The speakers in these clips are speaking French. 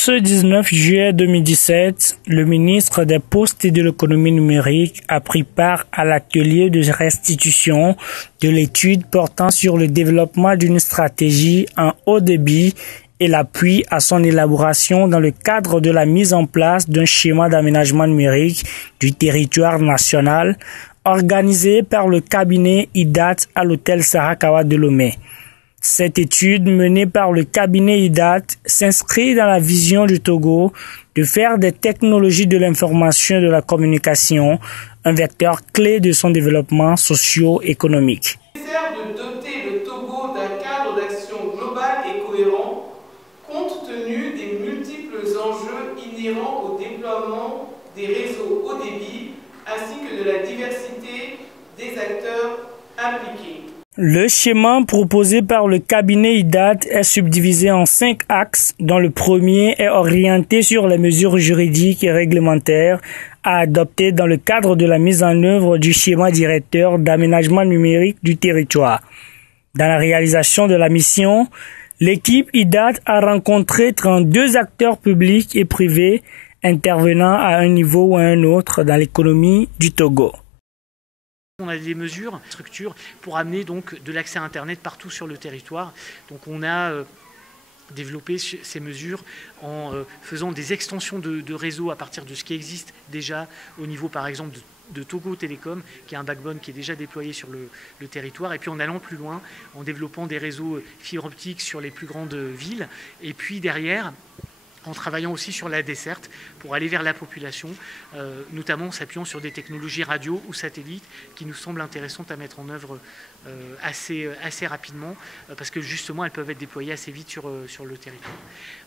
Ce 19 juillet 2017, le ministre des Postes et de l'économie numérique a pris part à l'atelier de restitution de l'étude portant sur le développement d'une stratégie en haut débit et l'appui à son élaboration dans le cadre de la mise en place d'un schéma d'aménagement numérique du territoire national organisé par le cabinet IDAT à l'hôtel Sarakawa de Lomé. Cette étude menée par le cabinet IDAT s'inscrit dans la vision du Togo de faire des technologies de l'information et de la communication un vecteur clé de son développement socio-économique. Il est nécessaire de doter le Togo d'un cadre d'action global et cohérent compte tenu des multiples enjeux inhérents au déploiement des réseaux haut débit ainsi que de la diversité des acteurs impliqués. Le schéma proposé par le cabinet IDAT est subdivisé en 5 axes, dont le premier est orienté sur les mesures juridiques et réglementaires à adopter dans le cadre de la mise en œuvre du schéma directeur d'aménagement numérique du territoire. Dans la réalisation de la mission, l'équipe IDAT a rencontré 32 acteurs publics et privés intervenant à un niveau ou à un autre dans l'économie du Togo. On a des mesures, structures pour amener donc de l'accès à Internet partout sur le territoire. Donc on a développé ces mesures en faisant des extensions de réseaux à partir de ce qui existe déjà au niveau par exemple de Togo Télécom, qui est un backbone qui est déjà déployé sur le territoire, et puis en allant plus loin, en développant des réseaux fibre optique sur les plus grandes villes, et puis derrière, en travaillant aussi sur la desserte pour aller vers la population, notamment en s'appuyant sur des technologies radio ou satellites qui nous semblent intéressantes à mettre en œuvre assez rapidement parce que justement elles peuvent être déployées assez vite sur le territoire.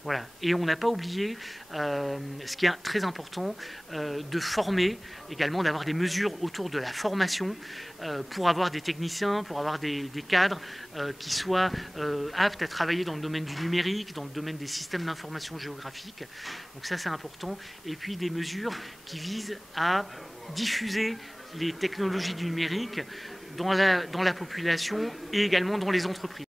Voilà. Et on n'a pas oublié, ce qui est très important, de former également, d'avoir des mesures autour de la formation pour avoir des techniciens, pour avoir des cadres qui soient aptes à travailler dans le domaine du numérique, dans le domaine des systèmes d'information géographique. Donc ça c'est important. Et puis des mesures qui visent à diffuser les technologies du numérique dans la population et également dans les entreprises.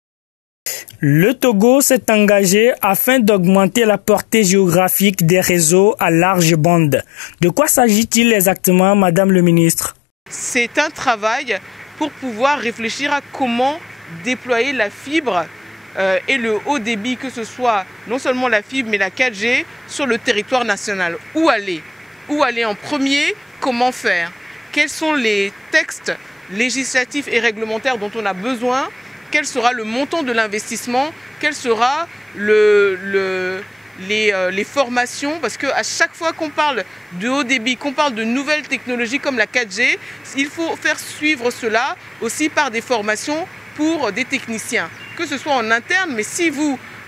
Le Togo s'est engagé afin d'augmenter la portée géographique des réseaux à large bande. De quoi s'agit-il exactement, Madame le ministre? C'est un travail pour pouvoir réfléchir à comment déployer la fibre et le haut débit, que ce soit non seulement la fibre mais la 4G sur le territoire national. Où aller? Où aller en premier? Comment faire? Quels sont les textes législatifs et réglementaires dont on a besoin? Quel sera le montant de l'investissement? Quel sera les formations? Parce qu'à chaque fois qu'on parle de haut débit, qu'on parle de nouvelles technologies comme la 4G, il faut faire suivre cela aussi par des formations pour des techniciens. Que ce soit en interne, mais si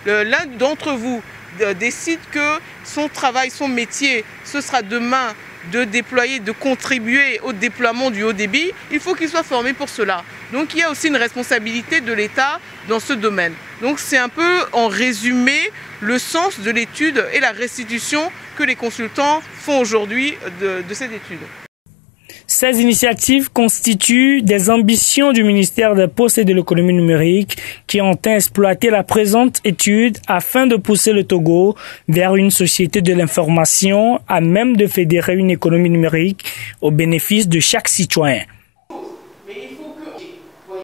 l'un d'entre vous décide que son travail, son métier, ce sera demain de déployer, de contribuer au déploiement du haut débit, il faut qu'il soit formé pour cela. Donc il y a aussi une responsabilité de l'État dans ce domaine. Donc c'est un peu en résumé le sens de l'étude et la restitution que les consultants font aujourd'hui de cette étude. Ces initiatives constituent des ambitions du ministère des Postes et de l'économie numérique qui ont exploité la présente étude afin de pousser le Togo vers une société de l'information à même de fédérer une économie numérique au bénéfice de chaque citoyen.